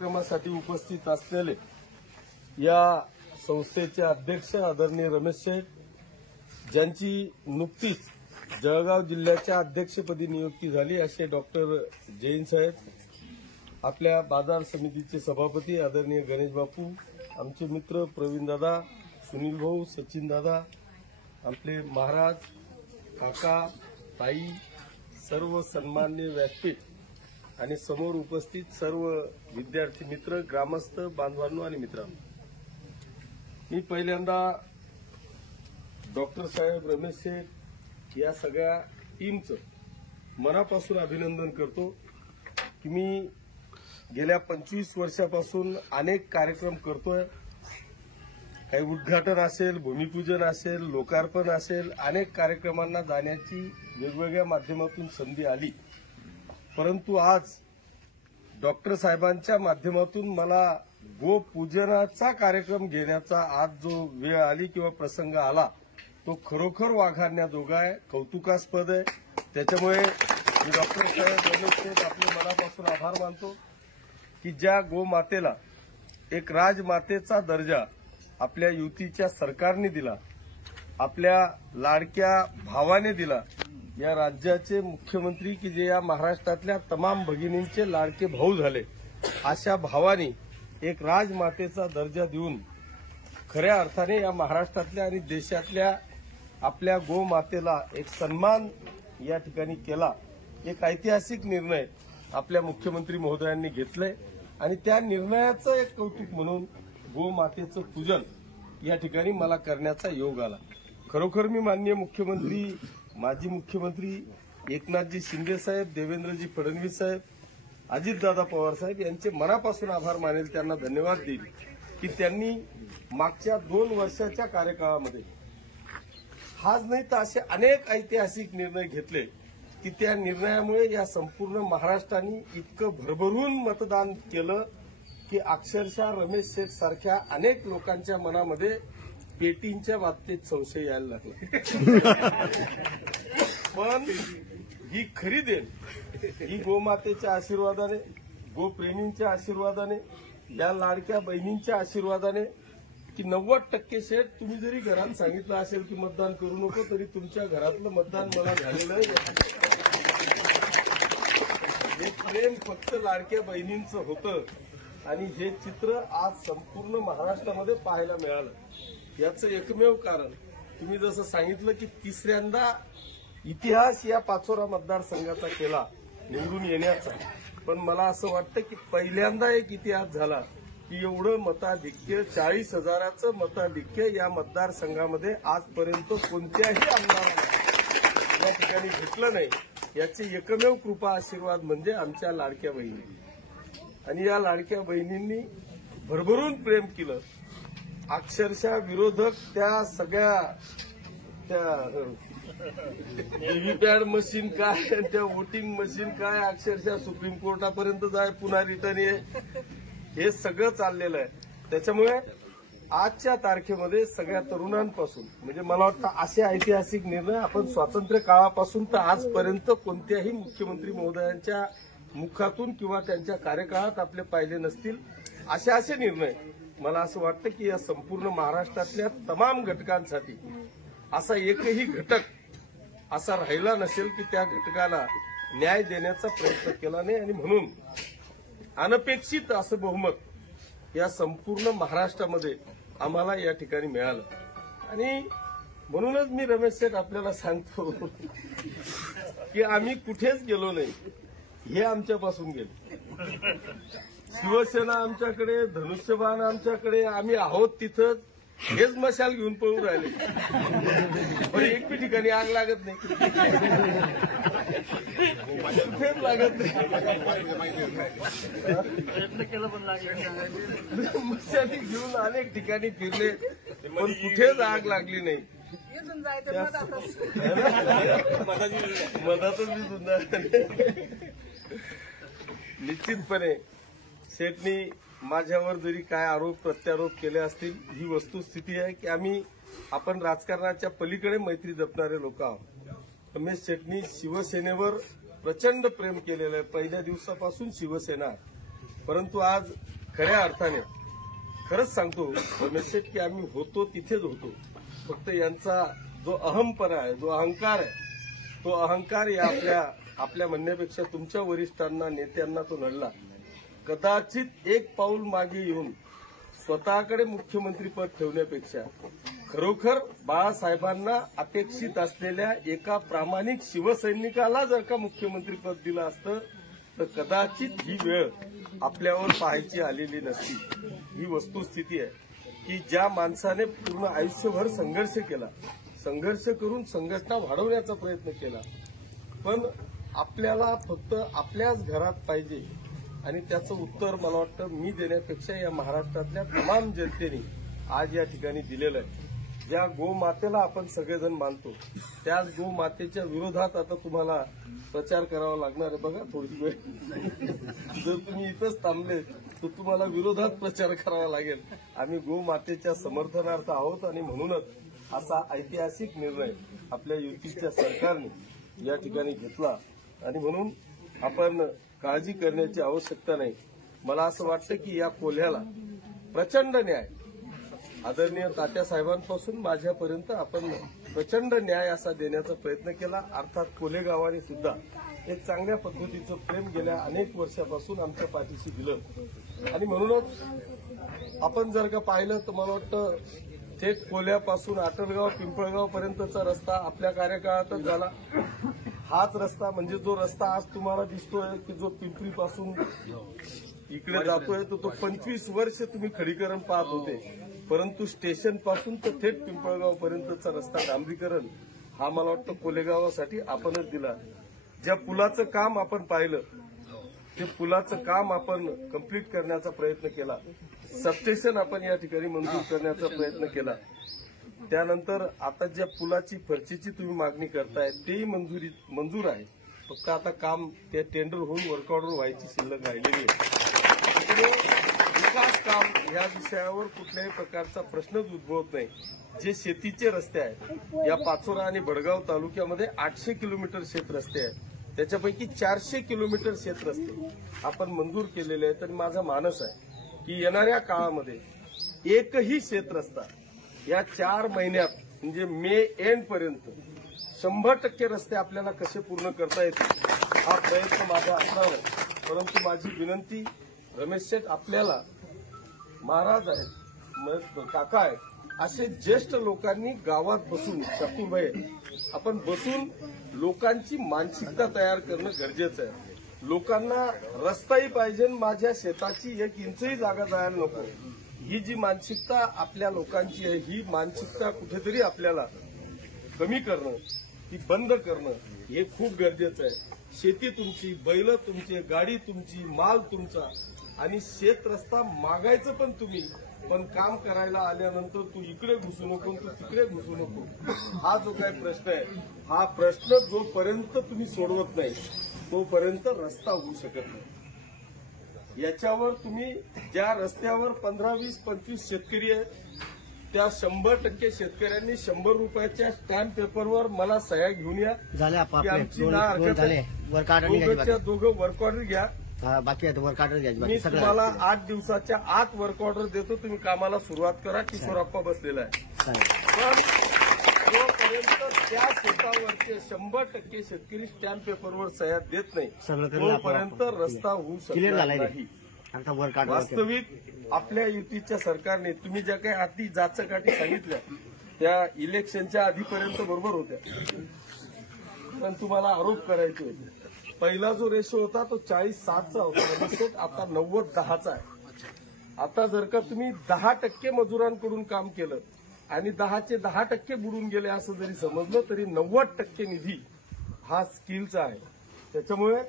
कार्यक्रमासाठी उपस्थित असलेले या संस्थेचे अध्यक्ष आदरणीय रमेश शेठ, ज्यांची नुकतीच जळगाव जिल्ह्याच्या अध्यक्षपदी नियुक्ती झाली असे डॉक्टर जैन साहेब, आपल्या बाजार समितीचे सभापती आदरणीय गणेश बापू, आमचे मित्र प्रवीण दादा, सुनील भाऊ, सचिन दादा, आपले महाराज, काका, ताई, सर्व सन्माननीय व्यासपीठ आणि समोर उपस्थित सर्व विद्यार्थी मित्र, ग्रामस्थ बांधवांनो आणि मित्रांनो, मी पहिल्यांदा डॉक्टर साहेब रमेश शेठ या सगळ्या टीमचं मनापासून अभिनंदन करतो की मी गेल्या 25 वर्षापासून अनेक कार्यक्रम करतोय. काही उद्घाटन असेल, भूमिपूजन असेल, लोकार्पण असेल, अनेक कार्यक्रमांना जाण्याची वेगवेगळ्या माध्यमातून संधी आली. परंतु आज डॉक्टर साहेबांच्या माध्यमातून मला गोपूजनाचा कार्यक्रम घेण्याचा आज जो वेळ आली किंवा प्रसंग आला तो खरोखर वाखाणण्याजोगा आहे, कौतुकास्पद आहे. त्याच्यामुळे मी डॉक्टर साहेब रमेश शेठ आपले मनापासून आभार मानतो की ज्या गोमातेला एक राजमातेचा दर्जा आपल्या युतीच्या सरकारने दिला, आपल्या लाडक्या भावाने दिला, या राज्याचे मुख्यमंत्री की जे या महाराष्ट्रातल्या तमाम भगिनींचे लाडके भाऊ झाले, अशा भावाने एक राजमातेचा दर्जा देऊन खऱ्या अर्थाने या महाराष्ट्रातल्या आणि देशातल्या आपल्या गोमातेला एक सन्मान या ठिकाणी केला. एक ऐतिहासिक निर्णय आपल्या मुख्यमंत्री महोदयांनी घेतलाय आणि त्या निर्णयाचं एक कौतुक म्हणून गोमातेचं पूजन या ठिकाणी मला करण्याचा योग आला. खरोखर मी माननीय मुख्यमंत्री, माजी मुख्यमंत्री एकनाथजी शिंदे साहेब, देवेंद्रजी फडणवीस साहेब, अजितदादा पवार साहेब यांचे मनापासून आभार मानेल, त्यांना धन्यवाद देईल की त्यांनी मागच्या 2 वर्षाच्या कार्यकाळामध्ये हाच नाही तर असे अनेक ऐतिहासिक निर्णय घेतले की त्या निर्णयामुळे या संपूर्ण महाराष्ट्राने इतकं भरभरून मतदान केलं की अक्षरशः रमेश शेठ सारख्या अनेक लोकांच्या मनामध्ये पेटींच्या बाबतीत संशय यायला लागला. पण ही खरी देण ही गोमातेच्या आशीर्वादाने, गोप्रेमींच्या आशीर्वादाने, या लाडक्या बहिणींच्या आशीर्वादाने की 90% शेठ तुम्ही जरी घरात सांगितलं असेल की मतदान करू नको तरी तुमच्या घरातलं मतदान मला झालेलं आहे. हे प्रेम फक्त लाडक्या बहिणींचं होतं आणि हे चित्र आज संपूर्ण महाराष्ट्रामध्ये पाहायला मिळालं. याचं एकमेव कारण तुम्ही जसं सांगितलं की तिसऱ्यांदा इतिहास या पाचोरा मतदारसंघाचा केला निवडून येण्याचा. पण मला असं वाटतं की पहिल्यांदा एक इतिहास झाला की एवढं मताधिक्य, 40,000चं मताधिक्य या मतदारसंघामध्ये आजपर्यंत कोणत्याही आमदाराने या ठिकाणी घेतलं नाही. याची एकमेव कृपा आशीर्वाद म्हणजे आमच्या लाडक्या बहिणी. आणि या लाडक्या बहिणींनी भरभरून प्रेम केलं. अक्षरशः विरोधक त्या सगळ्या त्या व्हीव्हीपॅट मशीन काय, त्या वोटिंग मशीन काय, अक्षरशः सुप्रीम कोर्टापर्यंत जाय, पुन्हा रिटर्न ये, हे सगळं चाललेलं आहे. त्याच्यामुळे आजच्या तारखेमध्ये सगळ्या तरुणांपासून म्हणजे मला वाटतं असे ऐतिहासिक निर्णय आपण स्वातंत्र्य काळापासून तर आजपर्यंत कोणत्याही मुख्यमंत्री महोदयांच्या मुखातून किंवा त्यांच्या कार्यकाळात आपले पाहिले नसतील. असे निर्णय मला असं वाटतं की या संपूर्ण महाराष्ट्रातल्या तमाम घटकांसाठी असा एकही घटक असा राहिला नसेल की त्या घटकाला न्याय देण्याचा प्रयत्न केला नाही. आणि म्हणून अनपेक्षित असं बहुमत या संपूर्ण महाराष्ट्रामध्ये आम्हाला या ठिकाणी मिळालं. आणि म्हणूनच मी रमेश शेठ आपल्याला सांगतो की आम्ही कुठेच गेलो नाही, हे आमच्यापासून गेले. शिवसेना आमच्याकडे, धनुष्यबाण आमच्याकडे, आम्ही आहोत तिथंच, हेच मशाल घेऊन पळून राहिले. पण एक बी ठिकाणी आग लागत नाही, कुठेच लागत नाही. प्रयत्न केला पण लागले. मशाली घेऊन अनेक ठिकाणी फिरले पण कुठेच आग लागली नाही. मधातच मी सुद्धा निश्चितपणे शेठनी माझ्यावर जरी काय आरोप प्रत्यारोप केले असतील, ही वस्तुस्थिती आहे की आपण राजकारणाच्या पलीकडे मैत्री जपणारे लोक आहोत. रमेश शेठनी शिवसेनेवर प्रचंड प्रेम केलेलं आहे, पहिल्या दिवसापासून शिवसेना. परंतु आज खऱ्या अर्थाने खरंच सांगतो रमेश शेठ की आम्ही होतो तिथेच होतो. फक्त यांचा जो अहमपणा आहे, जो अहंकार आहे, तो अहंकार या आपल्या म्हणण्यापेक्षा तुमच्या वरिष्ठांना नेत्यांना तो नडला. कदाचित एक पाऊल मागे येऊन स्वतःकडे मुख्यमंत्रीपद ठेवण्यापेक्षा खरोखर बाळासाहेबांना अपेक्षित असलेल्या एका प्रामाणिक शिवसैनिकाला जर का मुख्यमंत्रीपद दिलं असतं तर कदाचित ही वेळ आपल्यावर पाहायची आलेली नसती. ही वस्तुस्थिती आहे की ज्या माणसाने पूर्ण आयुष्यभर संघर्ष केला, संघर्ष करून संघटना वाढवण्याचा प्रयत्न केला, पण आपल्याला फक्त आपल्याच घरात पाहिजे आणि त्याचं उत्तर मला वाटतं मी देण्यापेक्षा या महाराष्ट्रातल्या तमाम जनतेने आज या ठिकाणी दिलेलं आहे. ज्या गोमातेला आपण सगळेजण मानतो त्याच गोमातेच्या विरोधात आता तुम्हाला प्रचार करावा लागणार आहे. बघा थोडी वेळ जर तुम्ही इथंच थांबले तर तुम्हाला विरोधात प्रचार करावा लागेल. आम्ही गोमातेच्या समर्थनार्थ आहोत आणि म्हणूनच असा ऐतिहासिक निर्णय आपल्या युतीच्या सरकारने या ठिकाणी घेतला आणि म्हणून आपण काळजी करण्याची आवश्यकता नाही. मला असं वाटतं की या कोल्ह्याला प्रचंड न्याय आदरणीय तात्यासाहेबांपासून माझ्यापर्यंत आपण प्रचंड न्याय असा देण्याचा प्रयत्न केला. अर्थात कोल्हे गावाने सुद्धा एक चांगल्या पद्धतीचं प्रेम गेल्या अनेक वर्षापासून आमच्या पाठीशी दिलं आणि म्हणूनच आपण जर का पाहिलं तर मला वाटतं थेट कोल्ह्यापासून आटलगाव पिंपळगाव पर्यंतचा रस्ता आपल्या कार्यकाळातच झाला. हाच रस्ता म्हणजे जो रस्ता आज तुम्हाला दिसतोय की जो पिंपरीपासून इकडे जातोय तो 25 वर्ष तुम्ही खडीकरण पाहत होते, परंतु स्टेशन पासून तर थेट पिंपळगाव पर्यंतचा रस्ता डांबरीकरण हा मला वाटतं कोलेगावासाठी आपणच दिला. ज्या पुलाचं काम आपण पाहिलं ते पुलाचं काम आपण कंप्लीट करण्याचा प्रयत्न केला. सबस्टेशन आपण या ठिकाणी मंजूर करण्याचा प्रयत्न केला. त्यानंतर आता ज्या पुलाची फरचीची तुम्ही मागणी करताय तेही मंजूर आहे. फक्त आता काम ते टेंडर होऊन वर्क ऑर्डर व्हायची शिल्लक राहिलेली आहे. विकास काम या विषयावर कुठल्याही प्रकारचा प्रश्नच उद्भवत नाही. जे शेतीचे रस्ते आहेत या पाचोरा आणि भडगाव तालुक्यामध्ये 800 किलोमीटर शेत रस्ते आहेत, त्याच्यापैकी 400 किलोमीटर शेत रस्ते आपण मंजूर केलेले आहेत. आणि माझा मानस आहे की येणाऱ्या काळामध्ये एकही शेत रस्ता या 4 महिन्यात म्हणजे मे एंड पर्यंत 100% रस्ते आपल्याला कसे पूर्ण करता येतील हा प्रयत्न माझा असणार आहे. परंतु माझी विनंती रमेश शेठ आपल्याला महाराज आहेत, काका आहेत, असे ज्येष्ठ लोकांनी गावात बसून शाकूबाई आपण बसून लोकांची मानसिकता तयार करणं गरजेचं आहे. लोकांना रस्ताही पाहिजे, माझ्या शेताची 1 इंचही जागा जायला नको, ही जी मानसिकता आपल्या लोकांची आहे ही मानसिकता कुठेतरी आपल्याला कमी करणं, ती बंद करणं हे खूप गरजेचं आहे. शेती तुमची, बैल तुमची, गाडी तुमची, माल तुमचा आणि शेत रस्ता मागायचं पण तुम्ही, पण काम करायला आल्यानंतर तू इकडे घुसू नको, तू तिकडे घुसू नको, हा जो काही प्रश्न आहे हा प्रश्न जोपर्यंत तुम्ही सोडवत नाही तोपर्यंत रस्ता होऊ शकत नाही. याच्यावर तुम्ही ज्या रस्त्यावर 15, 20, 25 शेतकरी आहेत त्या 100% शेतकऱ्यांनी 100 रुपयाच्या स्टॅम्प पेपरवर मला सह्या घेऊन या की आमची ना हरकत आहे. दोघं वर्क ऑर्डर घ्या, बाकी वर्क ऑर्डर घ्या. मी तुम्हाला 8 दिवसाच्या आत वर्क ऑर्डर देतो, तुम्ही कामाला सुरुवात करा. किशोरप्पा बसलेला आहे. पण जोपर्यंत त्या शेतावरचे 100% शेतकरी स्टॅम्प पेपरवर सह्या देत नाही तोपर्यंत रस्ता होऊ शकणार नाही. वास्तविक आपल्या युतीच्या सरकारने तुम्ही ज्या काही अटी जाचकाठी सांगितल्या त्या इलेक्शनच्या आधीपर्यंत बरोबर होत्या, पण तुम्हाला आरोप करायचे होते. पहिला जो रेशो होता तो 40-7चा होता, आता 90-10चा आहे. आता जर का तुम्ही 10% मजुरांकडून काम केलं आणि 10चे 10% बुडून गेले असं जरी समजलं तरी 90% निधी हा स्किलचा आहे. त्याच्यामुळे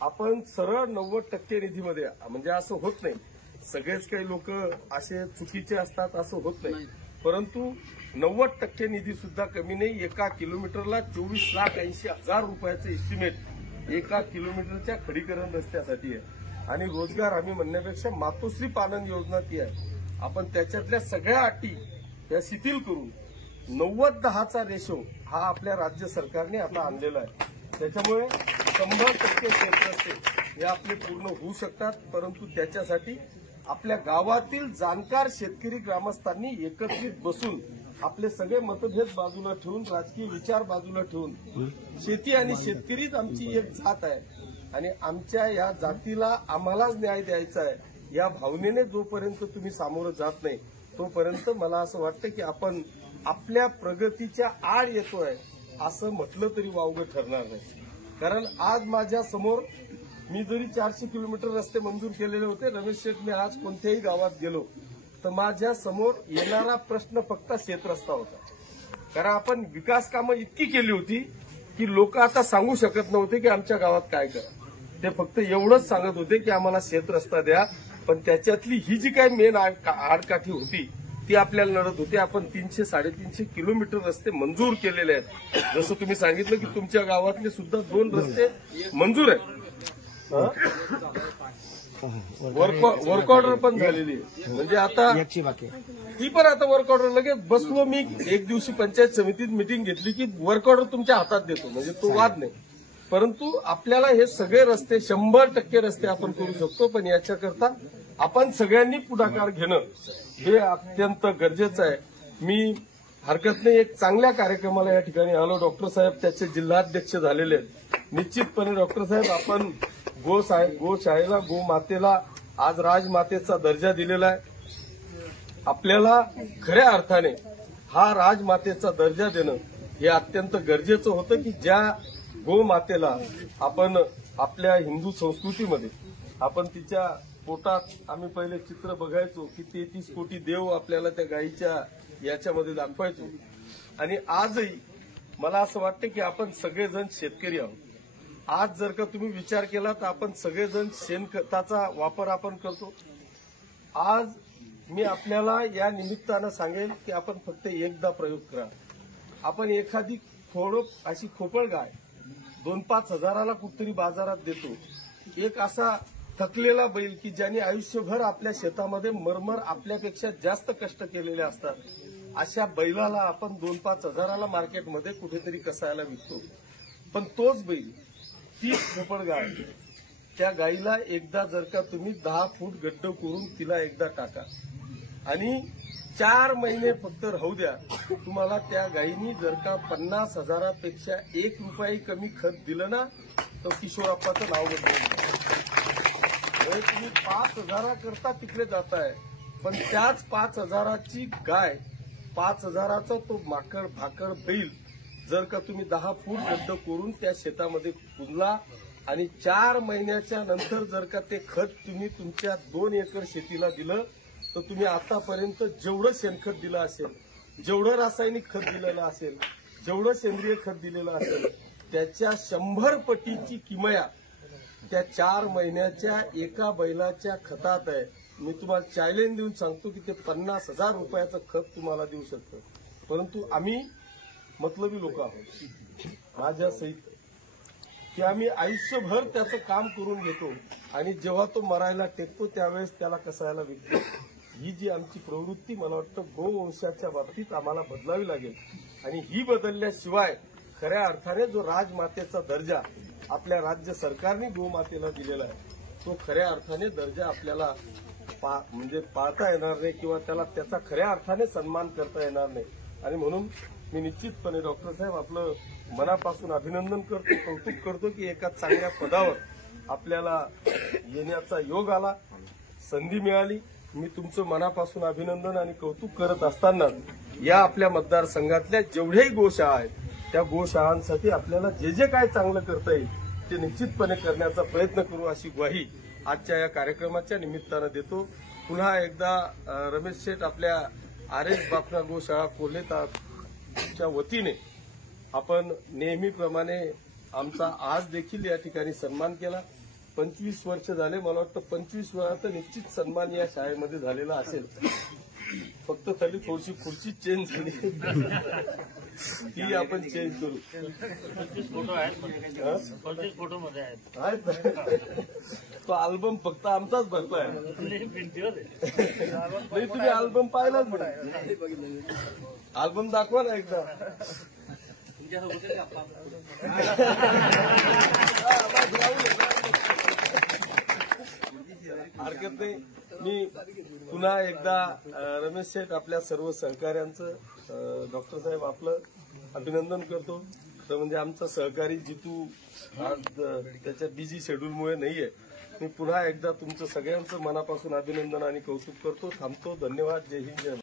आपण सरळ 90% निधीमध्ये, म्हणजे असं होत नाही सगळेच काही लोक असे चुकीचे असतात असं होत नाही, परंतु 90% निधी सुद्धा कमी नाही. 1 किलोमीटरला 24,80,000 रुपयाचं इस्टिमेट 1 किलोमीटरच्या खडीकरण रस्त्यासाठी आहे. आणि रोजगार हमी म्हणण्यापेक्षा मातोश्री पालन योजना ती आहे. आपण त्याच्यातल्या सगळ्या अटी त्या शिथिल करून 90-10चा रेशो हा आपल्या राज्य सरकारने आता आणलेला आहे. त्याच्यामुळे 100% शेतरस्ते हे आपले पूर्ण होऊ शकतात, परंतु त्याच्यासाठी आपल्या गावातील जाणकार शेतकरी ग्रामस्थांनी एकत्रित बसून आपले सगळे मतभेद बाजूला ठेवून, राजकीय विचार बाजूला ठेवून, शेती आणि शेतकरीच आमची एक जात आहे आणि आमच्या या जातीला आम्हालाच न्याय द्यायचा आहे या भावनेने जोपर्यंत तुम्ही सामोरं जात नाही तोपर्यंत मला असं वाटतं की आपण आपल्या प्रगतीच्या आड येतोय असं म्हटलं तरी वावगं ठरणार नाही. कारण आज माझ्या समोर मी जरी 400 किलोमीटर रस्ते मंजूर केलेले होते, रमेश शेठ मी आज कोणत्याही गावात गेलो तर माझ्या समोर येणारा प्रश्न फक्त शेतरस्ता होता. कारण आपण विकास कामं इतकी केली होती की लोक आता सांगू शकत नव्हते की आमच्या गावात काय करा. ते फक्त एवढंच सांगत होते की आम्हाला शेतरस्ता द्या, पण त्याच्यातली ही जी काही मेन आडकाठी होती ती आपल्याला नडत होती. आपण 300-350 किलोमीटर रस्ते मंजूर केलेले आहेत. जसं तुम्ही सांगितलं की तुमच्या गावातले सुद्धा 2 रस्ते मंजूर आहेत. वर्क ऑर्डर पण झालेली आहे. म्हणजे आता ती पण आता वर्क ऑर्डर लगेच बसलो मी एक दिवशी पंचायत समितीत मिटिंग घेतली की वर्क ऑर्डर तुमच्या हातात देतो, म्हणजे तो वाद नाही. परंतु आपल्याला हे सगळे रस्ते 100% रस्ते आपण करू शकतो, पण याच्याकरता आपण सगळ्यांनी पुढाकार घेणं हे अत्यंत गरजेचं आहे. मी हरकत नाही एक चांगल्या कार्यक्रमाला या ठिकाणी आलो. डॉक्टर साहेब त्याचे जिल्हाध्यक्ष झालेले आहेत. निश्चितपणे डॉक्टर साहेब आपण गोशाळेला, गोमातेला आज राजमातेचा दर्जा दिलेला आहे. आपल्याला खऱ्या अर्थाने हा राजमातेचा दर्जा देणं हे अत्यंत गरजेचं होतं की ज्या गोमातेला आपण आपल्या हिंदू संस्कृतीमध्ये आपण तिच्या पोटात आम्ही पहिले चित्र बघायचो की 33 कोटी देव आपल्याला त्या गायीच्या याच्यामध्ये दाखवायचो. आणि आजही मला असं वाटतं की आपण सगळेजण शेतकरी आहोत. आज जर का तुम्ही विचार केला तर आपण सगळेजण शेणखताचा वापर आपण करतो. आज मी आपल्याला या निमित्तानं सांगेल की आपण फक्त एकदा प्रयोग करा. आपण एखादी अशी खोपळ गाय 2-5 हजाराला कुठतरी बाजारात देतो. एक असा थकलेला बैल की ज्याने आयुष्यभर आपल्या शेतामध्ये मरमर आपल्यापेक्षा जास्त कष्ट केलेले असतात, अशा बैलाला आपण 2-5 हजाराला मार्केटमध्ये कुठेतरी कसायला विकतो. पण तोच बैल, तीच खोपळ गाय, त्या गाईला एकदा जर का तुम्ही 10 फूट गड्ड करून तिला एकदा टाका आणि 4 महिने फक्त राहू द्या, तुम्हाला त्या गायीनी जर का 50 हजारापेक्षा 1 रुपया कमी खत दिलं ना तर किशोरप्पाचं नाव बदलून तुम्ही 5 हजाराकरता तिकडे जाताय. पण त्याच 5 हजाराची गाय, 5 हजाराचा तो माकड भाकड बैल जर का तुम्ही 10 फूट गड्ड करून त्या शेतामध्ये पुजला आणि 4 महिन्याच्या नंतर जर का ते खत तुम्ही तुमच्या 2 एकर शेतीला दिलं तर तुम्ही आतापर्यंत जेवढं शेणखत दिलं असेल, जेवढं रासायनिक खत दिलेलं असेल, जेवढं सेंद्रिय खत दिलेलं असेल त्याच्या 100 पटीची किमया त्या 4 महिन्याच्या एका बैलाच्या खतात आहे. मी तुम्हाला चॅलेंज देऊन सांगतो की ते 50,000 रुपयाचं खत तुम्हाला देऊ शकतं. परंतु आम्ही मतलबी लोक आहोत माझ्या सहित की आम्ही आयुष्यभर त्याचं काम करून घेतो आणि जेव्हा तो मरायला टेकतो त्यावेळेस त्याला कसायला विकतो. ही जी आमची प्रवृत्ती मला वाटतं गोवंशाच्या बाबतीत आम्हाला बदलावी लागेल. आणि ही बदलल्याशिवाय खऱ्या अर्थाने जो राजमातेचा दर्जा आपल्या राज्य सरकारने गोमातेला दिलेला आहे तो खऱ्या अर्थाने दर्जा आपल्याला म्हणजे पाळता येणार नाही किंवा त्याचा खऱ्या अर्थाने सन्मान करता येणार नाही. आणि म्हणून मी निश्चितपणे डॉक्टर साहेब आपलं मनापासून अभिनंदन करतो, कौतुक करतो की एका चांगल्या पदावर आपल्याला येण्याचा योग आला, संधी मिळाली. मी तुमचं मनापासून अभिनंदन आणि कौतुक करत असताना या आपल्या मतदारसंघातल्या जेवढ्याही गोशाळा आहेत त्या गोशाळांसाठी आपल्याला जे काय चांगलं करता येईल ते निश्चितपणे करण्याचा प्रयत्न करू अशी ग्वाही आजच्या या कार्यक्रमाच्या निमित्तानं देतो. पुन्हा एकदा रमेश शेठ आपल्या RS बापना गोशाळा कोल्हेच्या वतीने आपण नेहमीप्रमाणे आमचा आज देखील या ठिकाणी सन्मान केला. 25 वर्ष झाले, मला वाटतं 25 वेळा तर निश्चित सन्मान या शाळेमध्ये झालेला असेल. फक्त खाली थोडीशी खुर्ची चेंज झाली ती आपण चेंज करू. 25 फोटो आहेत, 25 फोटो मध्ये आहेत. तो अल्बम फक्त आमचाच भरतोय. नाही तुम्ही अल्बम पाहिलाच नाही. अल्बम दाखवा ना एकदा. हरकत नाही. मी पुन्हा एकदा रमेश शेठ आपल्या सर्व सहकाऱ्यांचं डॉक्टर साहेब आपलं अभिनंदन करतो. तर म्हणजे आमचा सहकारी जितू आज त्याच्या बिझी शेड्यूलमुळे नाहीये. मी पुन्हा एकदा तुमचं सगळ्यांचं मनापासून अभिनंदन आणि कौतुक करतो. थांबतो. धन्यवाद. जय हिंद, जय भारत.